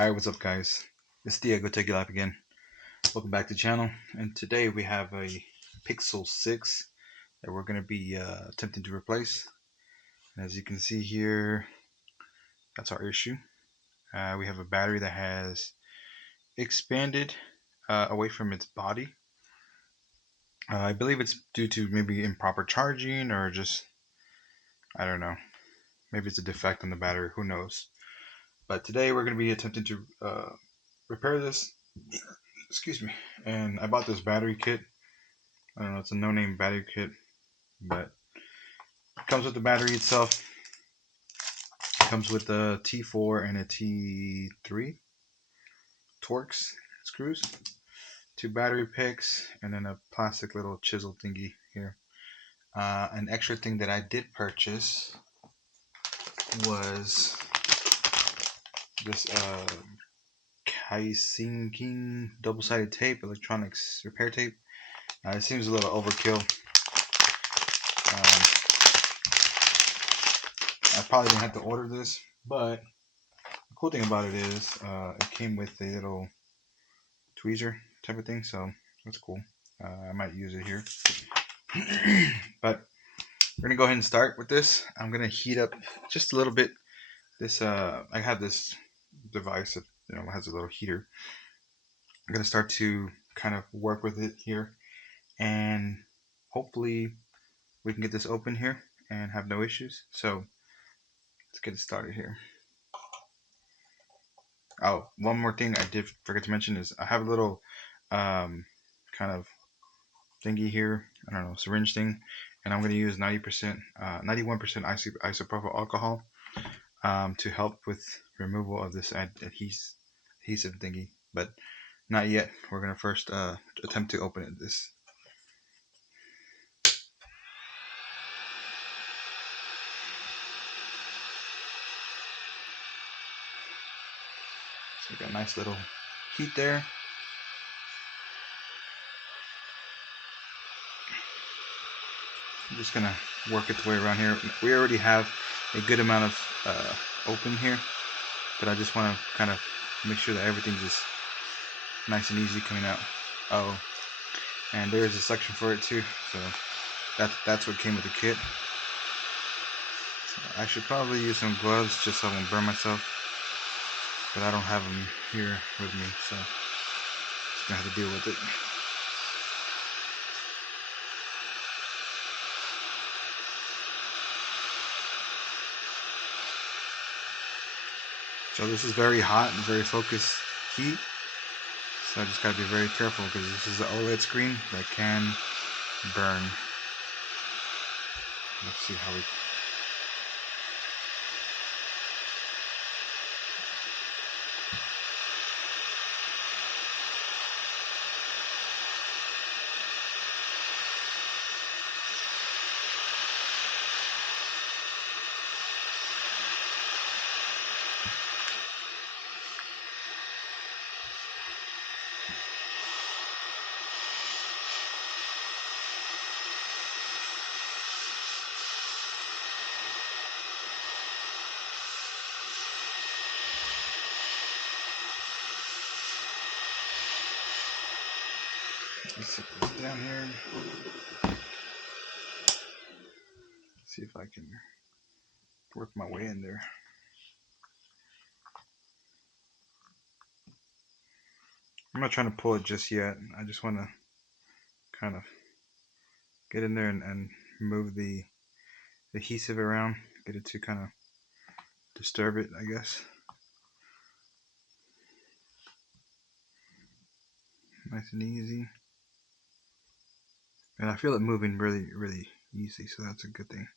Alright, what's up guys? It's Diego Take Your Life again. Welcome back to the channel. And today we have a Pixel 6 that we're going to be attempting to replace. And as you can see here, that's our issue. We have a battery that has expanded away from its body. I believe it's due to maybe improper charging or just, I don't know. Maybe it's a defect in the battery, who knows. But today we're going to be attempting to repair this. Excuse me. And I bought this battery kit. I don't know, it's a no-name battery kit, but it comes with the battery itself. It comes with a T4 and a T3 Torx screws, two battery picks, and then a plastic little chisel thingy here. An extra thing that I did purchase was this Kaising double-sided tape, electronics repair tape. It seems a little overkill. I probably didn't have to order this, but the cool thing about it is it came with a little tweezer type of thing, so that's cool. I might use it here. But we're gonna go ahead and start with this. I'm gonna heat up just a little bit. This I have this device that has a little heater. I'm gonna start to kind of work with it here, and hopefully we can get this open here and have no issues. So let's get it started here. Oh, one more thing I did forget to mention is I have a little kind of thingy here. I don't know, syringe thing, and I'm going to use 91% isopropyl alcohol to help with removal of this adhesive thingy. But not yet. We're going to first attempt to open this. So we got a nice little heat there. I'm just gonna work its way around here. We already have a good amount of open here, but I just want to kind of make sure that everything's just nice and easy coming out. Oh, and there's a section for it too, so that's what came with the kit. So I should probably use some gloves just so I won't burn myself, but I don't have them here with me, so just gonna have to deal with it. So this is very hot and very focused heat, so I just gotta be very careful because this is an OLED screen that can burn. Let's see how we. Let's set this down here. See if I can work my way in there. I'm not trying to pull it just yet. I just want to kind of get in there and move the adhesive around, get it to kind of disturb it, I guess. Nice and easy. And I feel it moving really, really easy, so that's a good thing.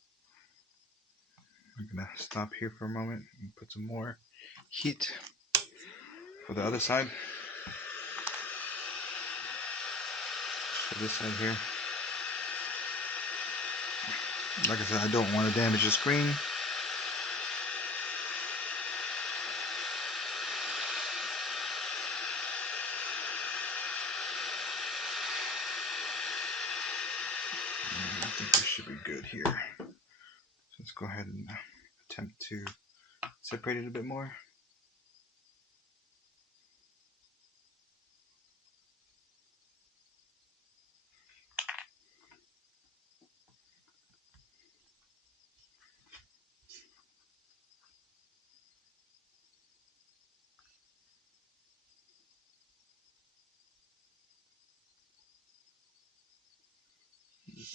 I'm gonna stop here for a moment and put some more heat for the other side. For this side here. Like I said, I don't want to damage the screen. I think this should be good here. So let's go ahead and attempt to separate it a bit more.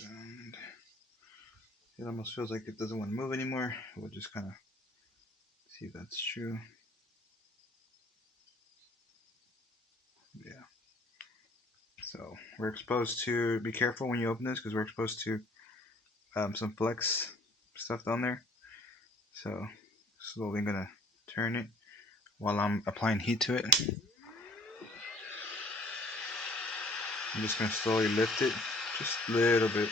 and it almost feels like it doesn't want to move anymore. We'll just kind of see if that's true. Yeah. So we're exposed to be careful when you open this because we're exposed to some flex stuff down there. So slowly I'm gonna turn it while I'm applying heat to it. I'm just gonna slowly lift it just a little bit.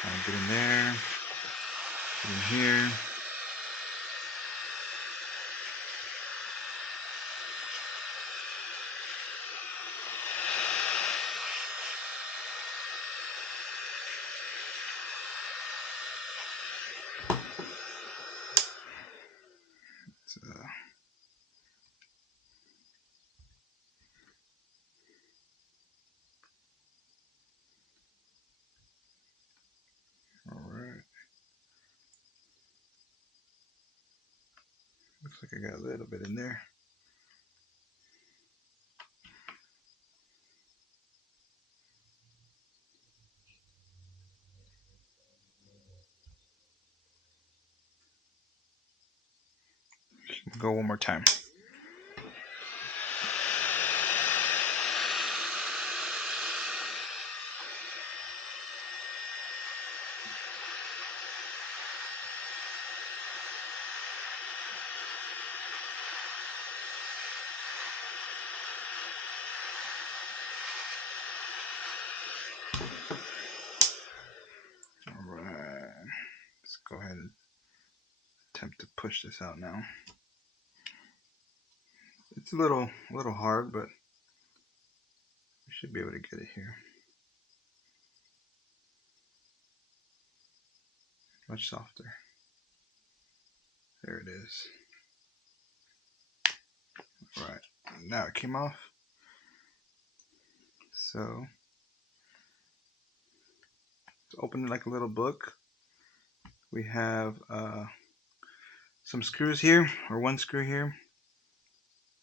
Kind of get in there, get in here. Alright. Looks like I got a little bit in there. Go one more time. Alright. Let's go ahead and attempt to push this out now. It's a little hard, but we should be able to get it here. Much softer. There it is. Right. Now it came off. So let's open it like a little book. We have some screws here, or one screw here.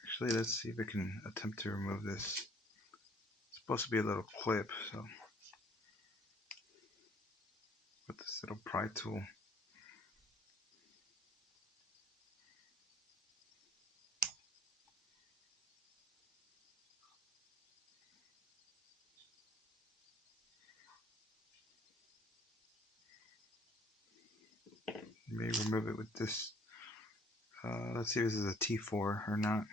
Actually, let's see if I can attempt to remove this. It's supposed to be a little clip, so with this little pry tool. Maybe remove it with this. Let's see if this is a T4 or not.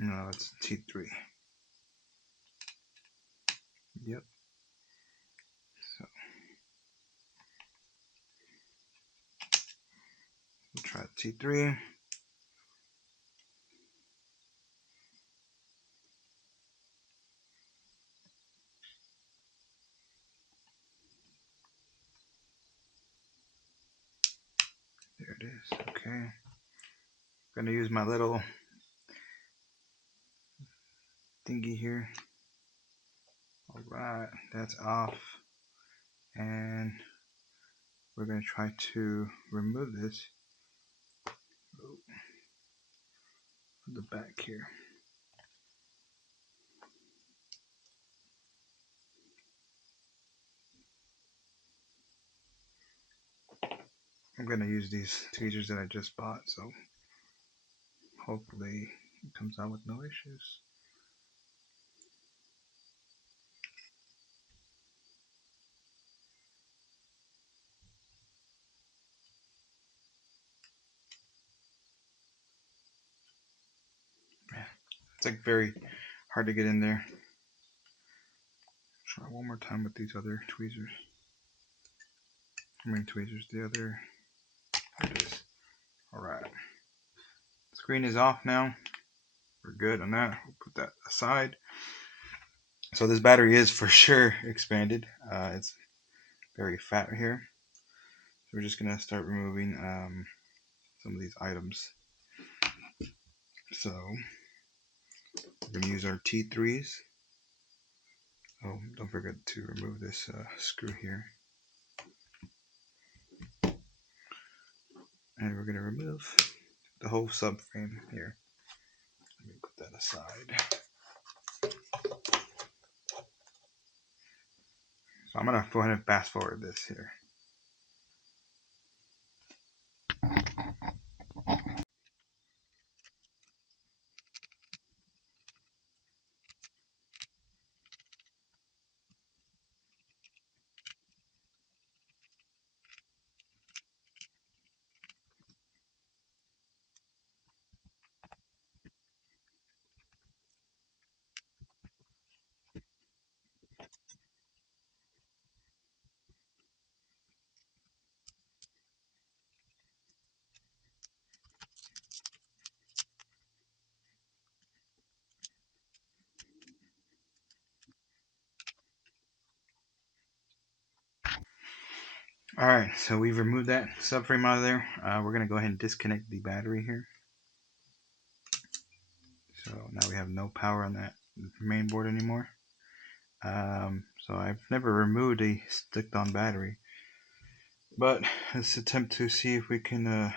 No, it's T3. Yep. So we'll try T3. There it is. Okay. I'm gonna use my little thingy here. Alright, that's off. And we're going to try to remove this from the back here. I'm going to use these tweezers that I just bought, so hopefully it comes out with no issues. It's like very hard to get in there. Try one more time with these other tweezers. How many tweezers? The other. There it is. Alright. Screen is off now. We're good on that. We'll put that aside. So this battery is for sure expanded. It's very fat here. So we're just going to start removing some of these items. So we're going to use our T3s. Oh, don't forget to remove this screw here. And we're going to remove the whole subframe here. Let me put that aside. So I'm gonna go ahead and fast forward this here. Alright, so we've removed that subframe out of there. We're going to go ahead and disconnect the battery here. So now we have no power on that main board anymore. So I've never removed a sticked-on battery. But let's attempt to see if we can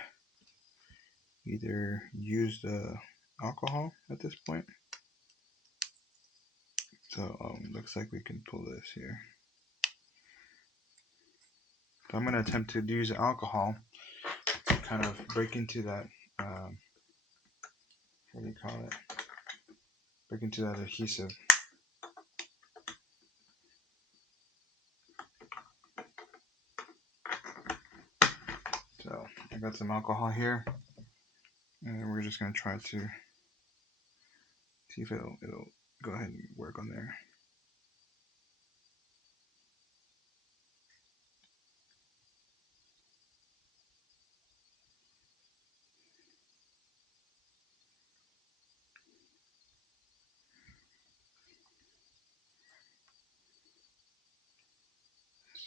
either use the alcohol at this point. So looks like we can pull this here. So I'm going to attempt to use alcohol to kind of break into that, what do you call it? Break into that adhesive. So I got some alcohol here, and we're just going to try to see if it'll go ahead and work on there.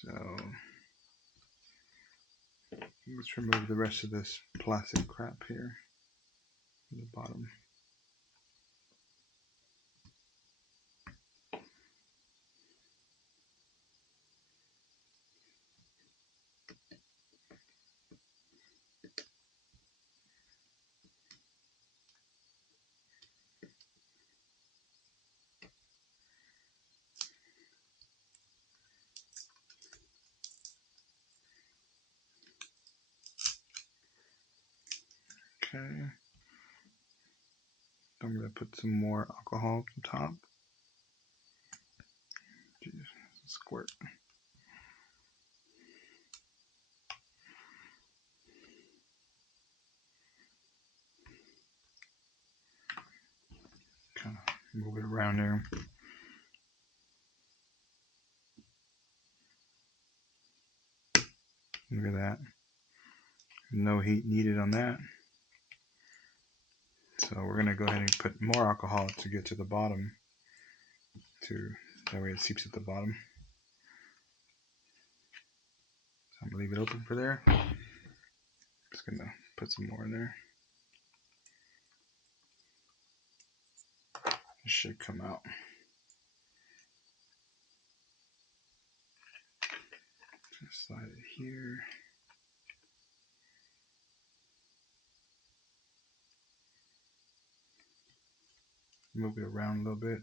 So let's remove the rest of this plastic crap here from the bottom. Okay. I'm going to put some more alcohol up the top. Jeez, squirt. Kind of move it around there. Look at that. No heat needed on that. So we're going to go ahead and put more alcohol to get to the bottom. That way it seeps at the bottom. So I'm going to leave it open for there. Just going to put some more in there. It should come out. Just slide it here. Move it around a little bit.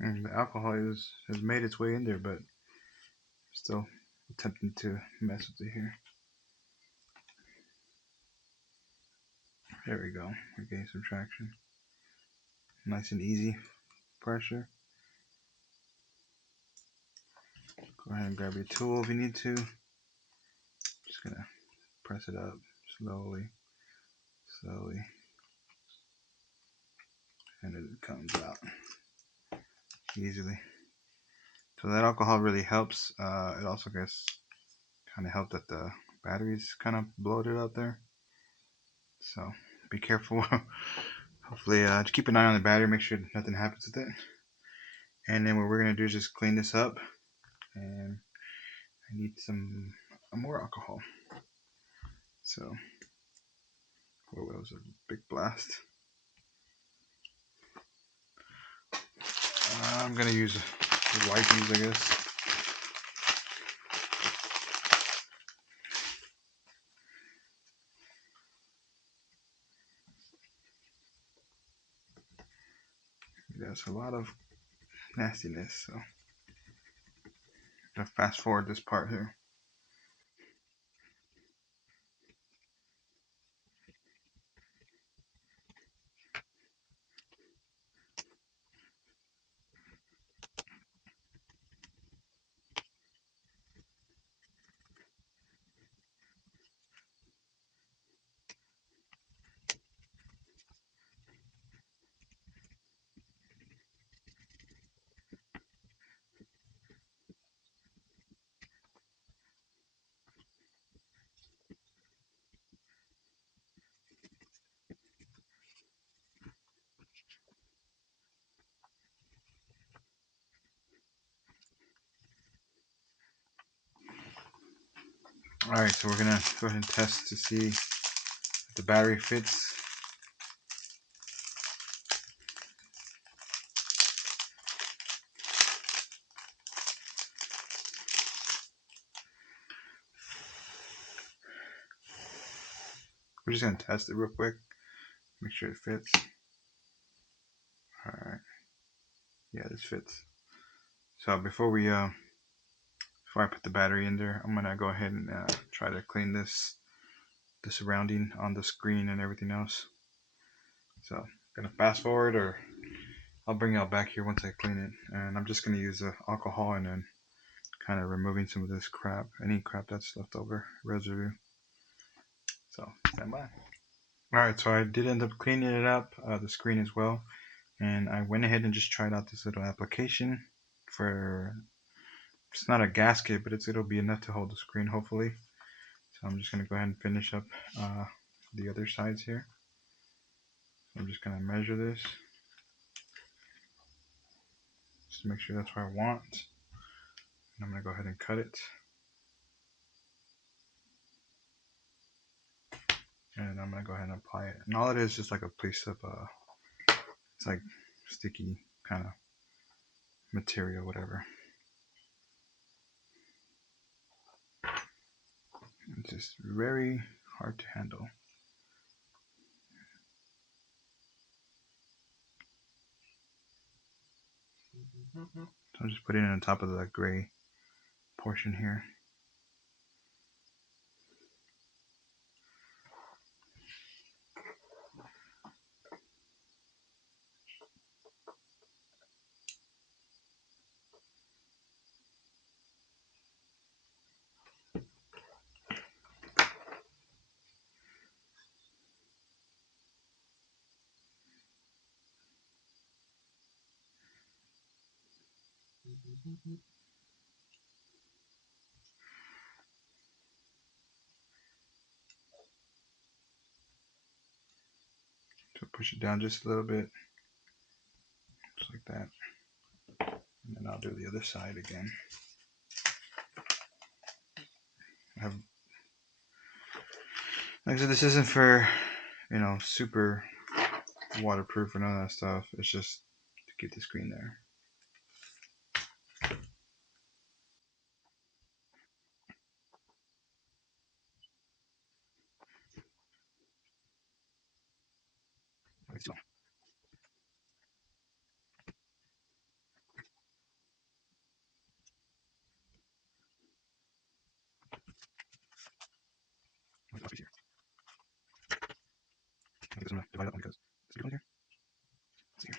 And the alcohol has made its way in there, but still attempting to mess with it here. There we go. We're getting some traction. Nice and easy pressure. Go ahead and grab your tool if you need to. Just gonna press it up slowly, and it comes out easily. So that alcohol really helps. It also gets kind of helped that the battery's kind of bloated out there. So be careful. Hopefully, just keep an eye on the battery. Make sure nothing happens with it. And then what we're gonna do is just clean this up. And I need some more alcohol. So, oh, that was a big blast. I'm gonna use the wipes, I guess. There's a lot of nastiness, so I'm gonna fast forward this part here. Alright, so we're gonna go ahead and test to see if the battery fits. We're just gonna test it real quick, make sure it fits. Alright, yeah, this fits. So before I put the battery in there, I'm gonna go ahead and try to clean the surrounding on the screen and everything else. So I'm gonna fast forward, or I'll bring y'all back here once I clean it. And I'm just gonna use the alcohol and then kind of removing some of this crap, any crap that's left over, residue. So stand by. Alright, so I did end up cleaning it up, the screen as well. And I went ahead and just tried out this little application for, it's not a gasket, but it'll be enough to hold the screen, hopefully. So I'm just going to go ahead and finish up the other sides here. I'm just going to measure this just to make sure that's what I want. And I'm going to go ahead and cut it. And I'm going to go ahead and apply it. And all it is just like a piece of, it's like sticky kind of material, whatever. It's just very hard to handle. So I'm just putting it on top of the gray portion here. So push it down just a little bit, just like that. And then I'll do the other side again. Like I said, this isn't for, super waterproof or none of that stuff. It's just to get the screen there. So, what's up here? I guess I'm gonna divide it up because it's here. It's here.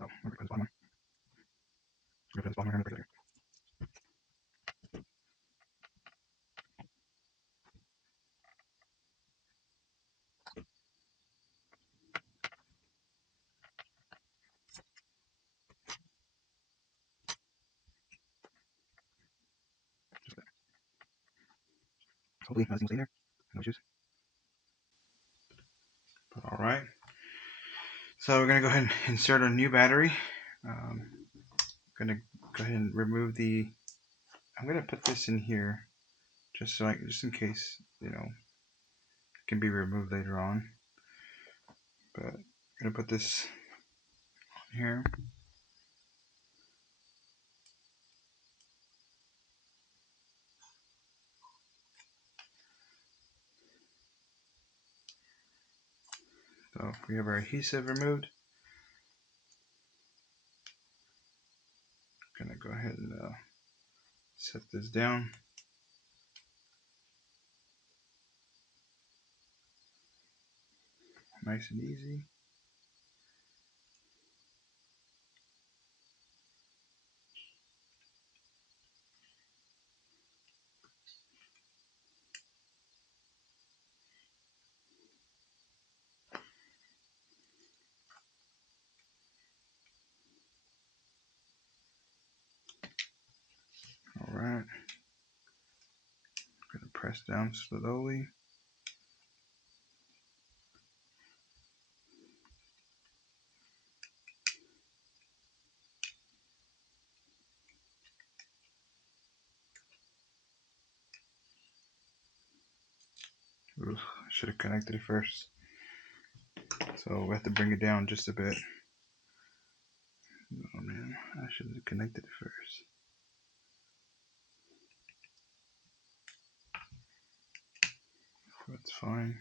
Oh, I'm gonna put this bottom one. I'm gonna put this bottom one and break it here. hopefully nothing will stay there. No issues. But all right. So we're gonna go ahead and insert a new battery. Gonna go ahead and remove the. I'm gonna put this in here just in case it can be removed later on. But I'm gonna put this on here. So we have our adhesive removed. Gonna go ahead and set this down. Nice and easy. All right. Gonna press down slowly. Ooh, I should have connected it first. So we have to bring it down just a bit. Oh man, I should have connected it first. That's fine.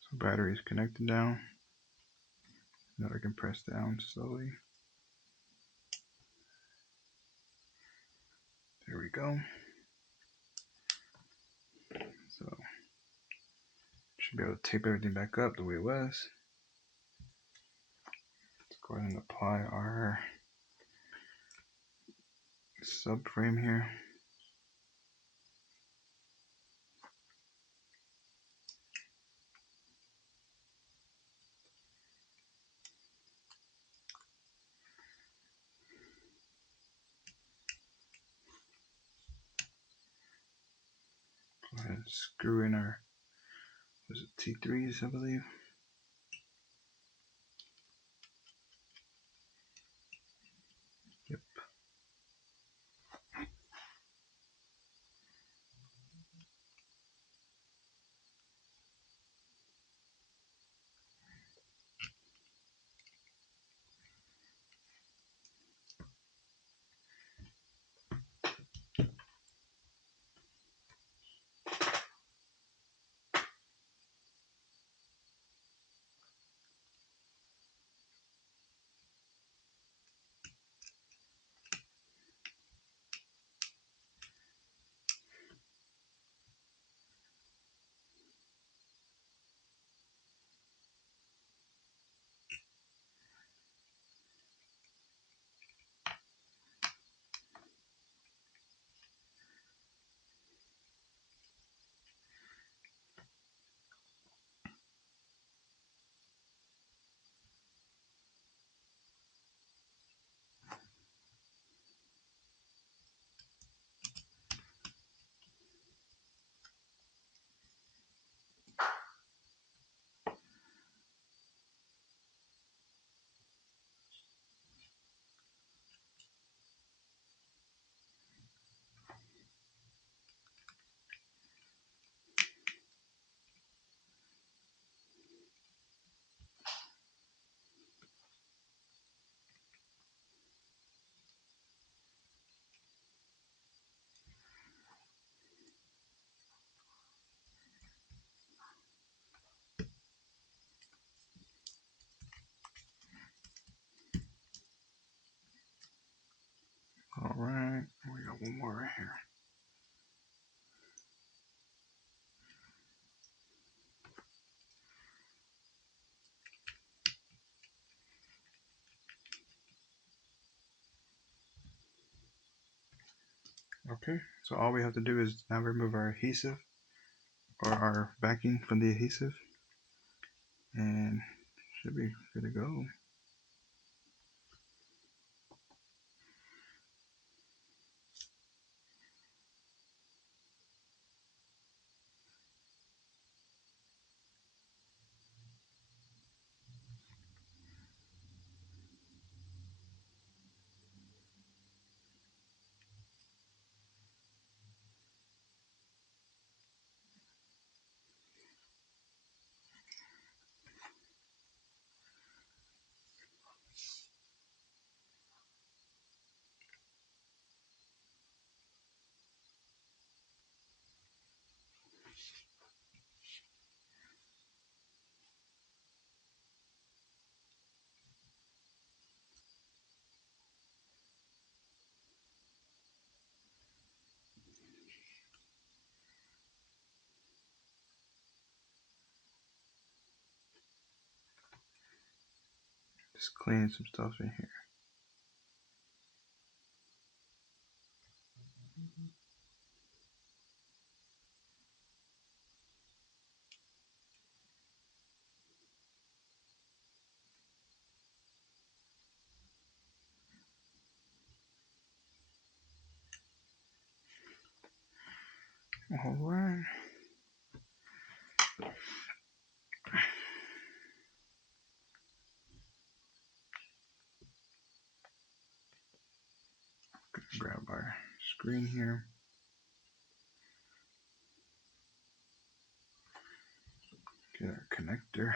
So battery is connected now. Now I can press down slowly. There we go. So should be able to tape everything back up the way it was. Let's go ahead and apply our subframe here. Go ahead and screw in our, was it T3s, I believe? Yep. All right, we got one more right here. Okay, so all we have to do is now remove our adhesive or our backing from the adhesive, and should be good to go. Just cleaning some stuff in here. All right. Grab our screen here. Get our connector.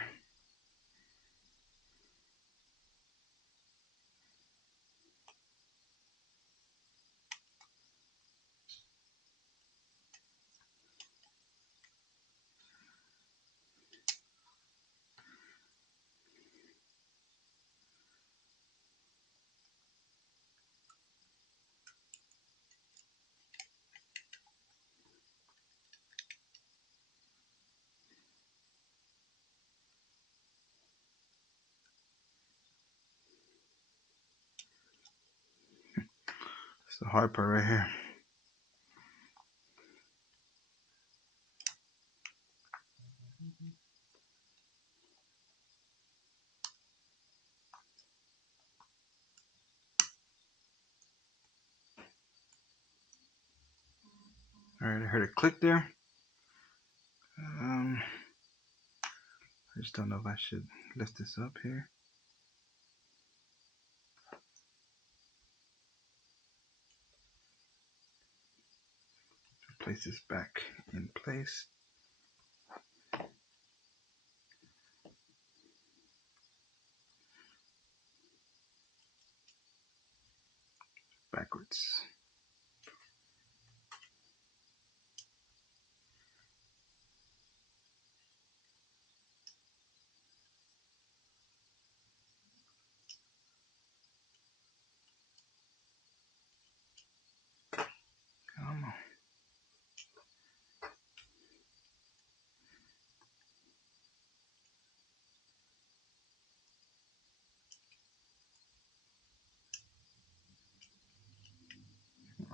It's the hard part right here. All right, I heard a click there. I just don't know if I should lift this up here. Place this back in place. Backwards. Come on.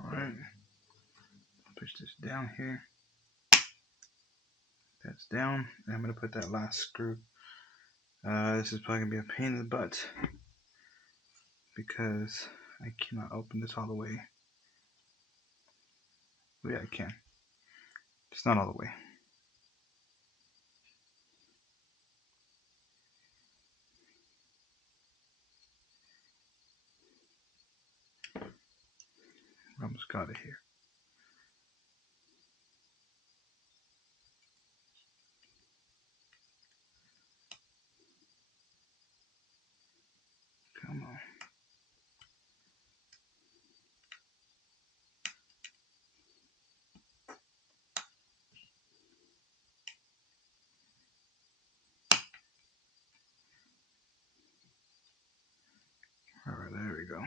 Alright. Push this down here. That's down. And I'm going to put that last screw. This is probably going to be a pain in the butt because I cannot open this all the way. Oh, yeah, I can. It's not all the way. I almost got it here. Come on. Alright, there we go.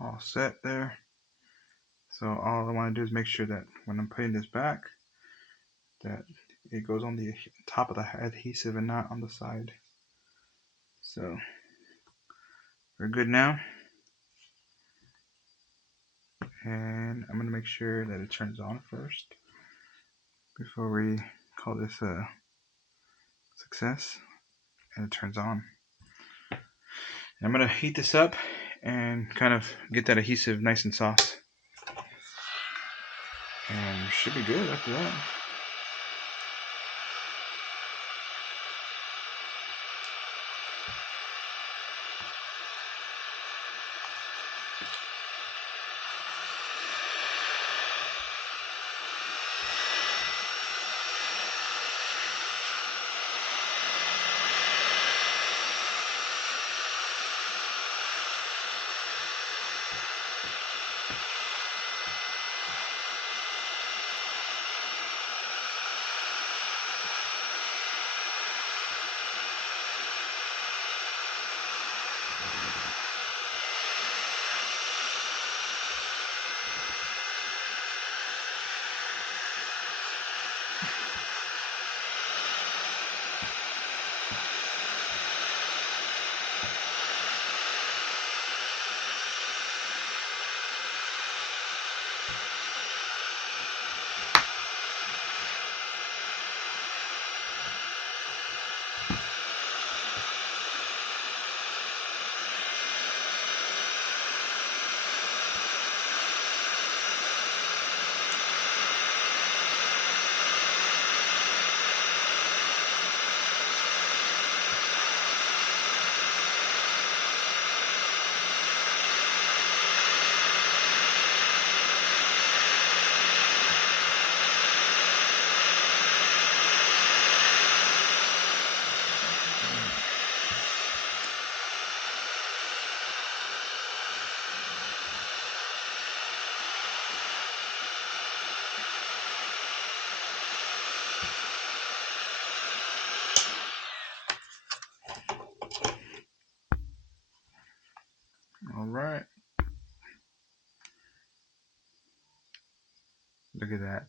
All set there. So all I want to do is make sure that when I'm putting this back, that it goes on the top of the adhesive and not on the side. So we're good now. And I'm gonna make sure that it turns on first before we call this a success. And it turns on. And I'm gonna heat this up and kind of get that adhesive nice and soft. And should be good after that. Alright. Look at that.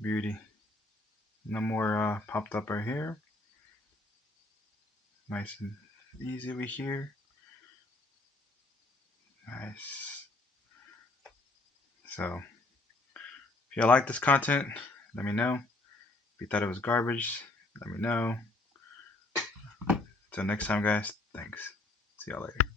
Beauty. No more popped up right here. Nice and easy over here. Nice. So, if you like this content, let me know. If you thought it was garbage, let me know. Until next time, guys. Thanks. See y'all later.